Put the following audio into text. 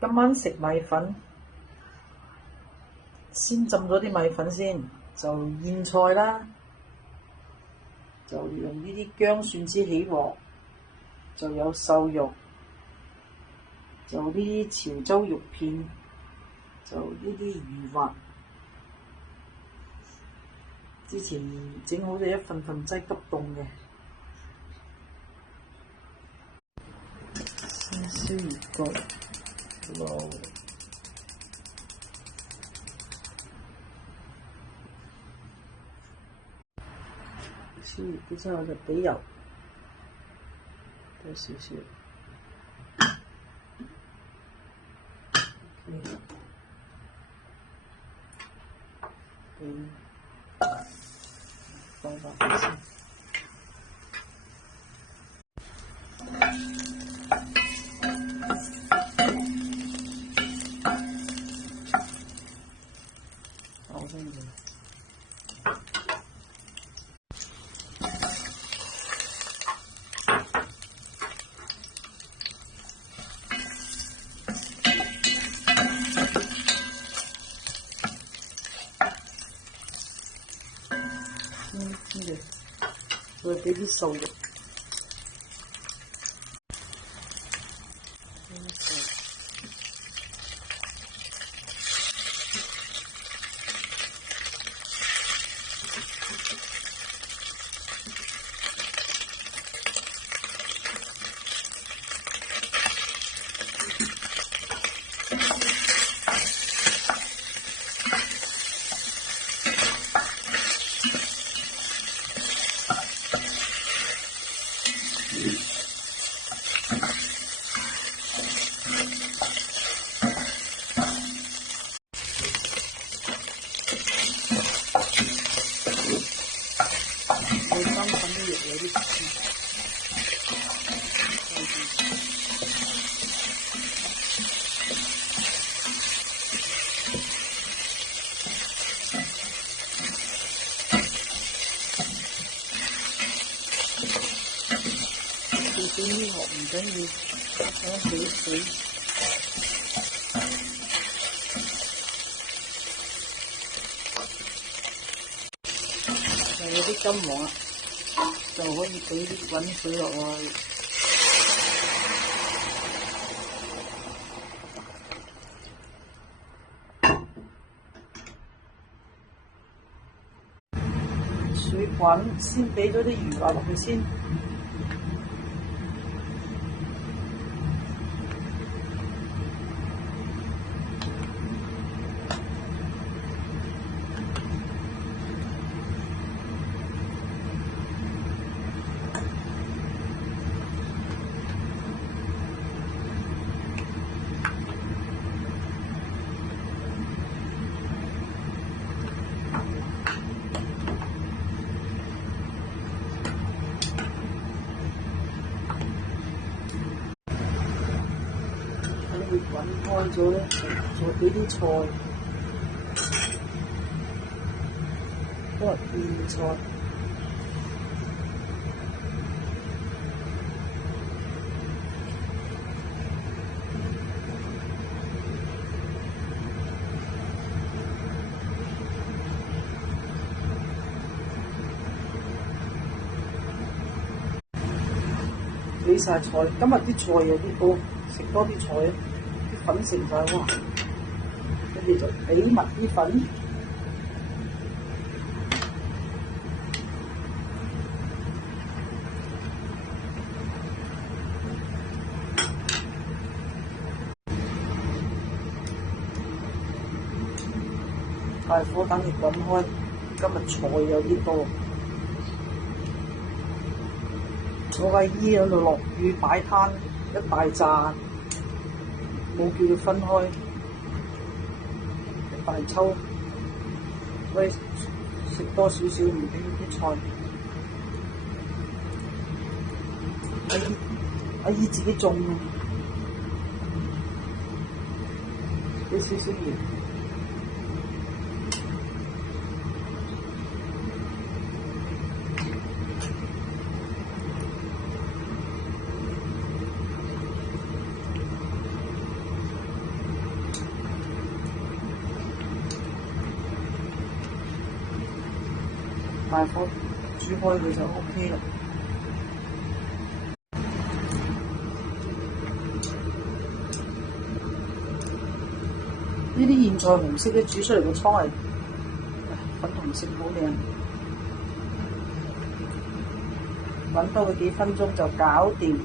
今晚食米粉，先浸咗啲米粉先，就醃菜啦，就用呢啲薑蒜枝起鑊，就有瘦肉，就呢啲潮州肉片，就呢啲魚滑，之前整好咗一份份劑急凍嘅，先燒魚骨，燒魚骨之後就俾油，多少少。放落去先。好真嘅。再俾啲瘦肉，佢生粉啲肉有啲黐，少少呢鑊唔緊要，想起水。有啲金黃啦，就可以俾啲滾水落去，水滾先俾咗啲魚滑落去先。佢滾開咗咧，再俾啲菜，都係芡菜，俾晒菜。今日啲菜有啲多，食多啲菜啊！粉成晒喎，跟住就俾埋啲粉，大火等佢滾開。今日菜有啲多，我阿姨喺度落雨擺攤一大紮。冇叫佢分開，一大抽，喂，食多少少唔俾啲菜。阿姨自己種嘅，俾少少鹽。大火煮開佢就 OK 啦。呢啲莧菜紅色咧，煮出嚟個湯係粉紅色，好靚。滾多佢幾分鐘就搞掂。